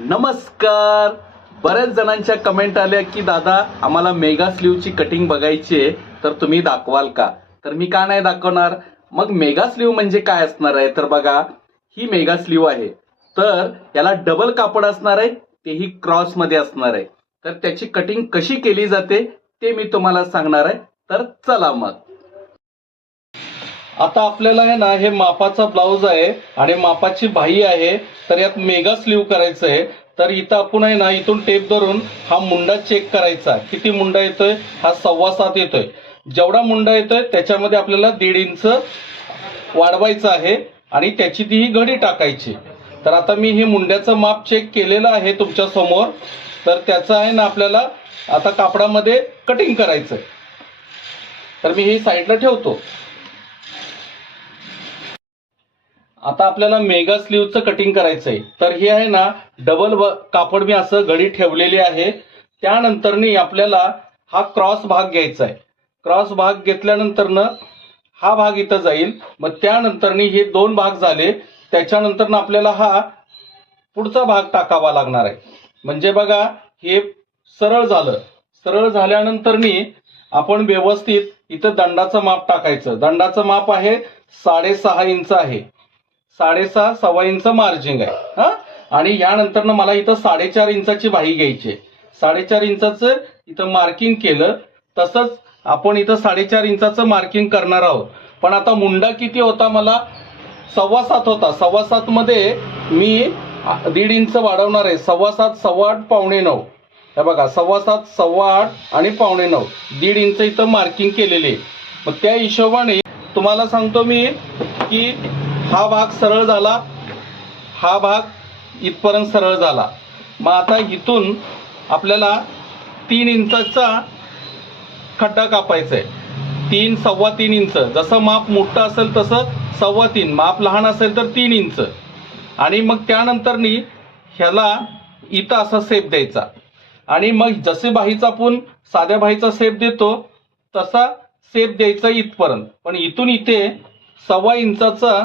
नमस्कार. बऱ्याच जणांच्या कमेंट आल्या की दादा आम्हाला मेगा स्लीवची कटिंग बघायची आहे तर तुम्ही दाखवाल का? तर मी का नाही दाखवणार? मग मेगा स्लीव म्हणजे काय असणार आहे? तर बघा ही मेगा स्लीव आहे. तर याला डबल कापड असणार आहे तेही क्रॉसमध्ये असणार आहे. तर त्याची कटिंग कशी केली जाते ते मी तुम्हाला सांगणार आहे. तर चला मग. आता आपल्याला आहे ना हे मापाचा ब्लाऊज आहे आणि मापाची बाही आहे. तर यात मेगा स्लीव करायचं आहे. तर इथं आपण आहे ना इथून टेप धरून हा मुंडा चेक करायचा. किती मुंडा येतोय? हा सव्वा सात येतोय. जेवढा मुंडा येतोय त्याच्यामध्ये आपल्याला दीड इंच वाढवायचं आहे आणि त्याची ती ही घडी टाकायची. तर आता मी हे मुंड्याचं माप चेक केलेलं आहे तुमच्यासमोर. तर त्याचं आहे ना आपल्याला आता कापडामध्ये कटिंग करायचं आहे तर मी हे साईडला ठेवतो. आता आपल्याला मेगा स्लीवचं कटिंग करायचं आहे तर हे आहे ना डबल कापड मी असं घडी ठेवलेली आहे. त्यानंतरनी आपल्याला हा क्रॉस भाग घ्यायचा आहे क्रॉस भाग घेतल्यानंतरनं हा भाग इथं जाईल. मग त्यानंतरनी हे दोन भाग झाले. त्याच्यानंतरनं आपल्याला हा पुढचा भाग टाकावा लागणार आहे. म्हणजे बघा हे सरळ झालं. सरळ झाल्यानंतरनी आपण व्यवस्थित इथं दंडाचं माप टाकायचं. दंडाचं माप आहे साडेसहा इंच आहे. साडेसहा सव्वा इंच मार्जिंग आहे हा? आणि यानंतर मला इथं साडेचार इंचाची बाही घ्यायची आहे. साडेचार इंचाचं इथं मार्किंग केलं तसंच आपण इथं साडेचार इंचाचं मार्किंग करणार आहोत. पण आता मुंडा किती होता मला? सव्वा सात होता. सव्वा सात मध्ये मी दीड इंच वाढवणार आहे. सव्वा सात सव्वा आठ पावणे नऊ. हे बघा सव्वा सात सव्वा आठ आणि पावणे नऊ. दीड इंच इथं मार्किंग केलेले आहे. मग त्या हिशोबाने तुम्हाला सांगतो मी की हा भाग सरळ झाला हा भाग इथपर्यंत सरळ झाला. मग आता इथून आपल्याला तीन इंचाचा खड्डा कापायचा आहे तीन सव्वा तीन इंच. जसं माप मोठं असेल तसं सव्वा तीन. माप लहान असेल तर तीन इंच. आणि मग त्यानंतरनी ह्याला इथं असा सेप द्यायचा. आणि मग जसे बाहीचा आपण साध्या बाहीचा सेप देतो तसा सेप द्यायचा इथपर्यंत. पण इथून इथे सव्वा इंचाचा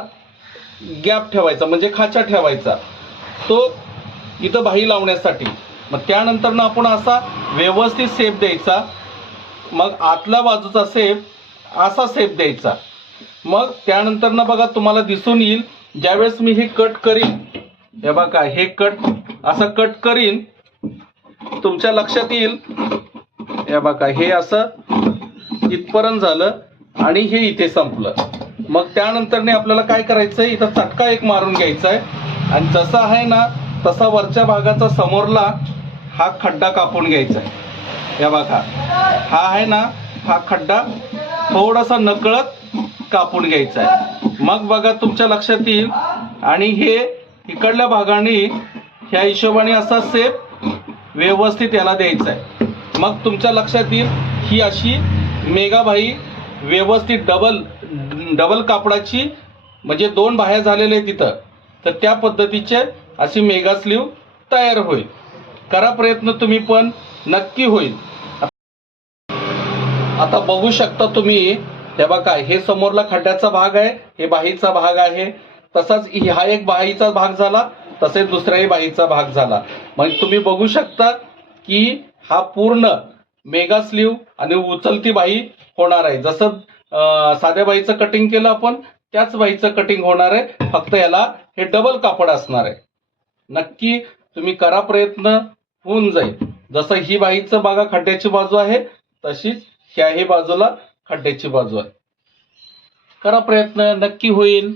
गॅप ठेवायचा म्हणजे खाचा ठेवायचा. तो इथं बाही लावण्यासाठी. मग त्यानंतर आपण असा व्यवस्थित सेप द्यायचा. मग आतल्या बाजूचा सेप असा सेप द्यायचा. मग त्यानंतर ना बघा तुम्हाला दिसून येईल ज्यावेळेस मी हे कट करीन हे बघा हे कट असं कट करीन तुमच्या लक्षात येईल. हे बघा हे असं इथपर्यंत झालं आणि हे इथे संपलं. मग त्यानंतरने आपल्याला काय करायचंय? इथं चटका एक मारून घ्यायचा आहे आणि जसा आहे ना तसा वरच्या भागाचा समोरला हा खड्डा कापून घ्यायचा आहे या बघा. हा आहे ना हा खड्डा थोडासा नकळत कापून घ्यायचा आहे मग बघा तुमच्या लक्षात येईल. आणि हे इकडल्या भागाने ह्या हिशोबाने असा सेप व्यवस्थित याला द्यायचा आहे मग तुमच्या लक्षात येईल ही अशी मेगाबाई व्यवस्थित डबल डबल कापडाची म्हणजे दोन बाह्या झालेले आहेत तिथं तर त्या पद्धतीचे अशी मेगा स्लीव तयार होईल. करा प्रयत्न तुम्ही पण नक्की होईल. आता बघू शकता तुम्ही हे बघा हे समोरला खड्ड्याचा भाग आहे हे बाहीचा भाग आहे. तसाच हा एक बाहीचा भाग झाला तसेच दुसऱ्याही बाहीचा भाग झाला. मग तुम्ही बघू शकता की हा पूर्ण मेगा स्लीव आणि उचलती बाही होणार आहे. जसं साध्या बाईचं कटिंग केलं आपण त्याच बाईचं कटिंग होणार आहे. फक्त याला हे डबल कापड असणार आहे. नक्की तुम्ही करा प्रयत्न होऊन जाईल. जसं ही बाईचं बघा खड्ड्याची बाजू आहे तशीच ह्याही बाजूला खड्ड्याची बाजू आहे. करा प्रयत्न नक्की होईल.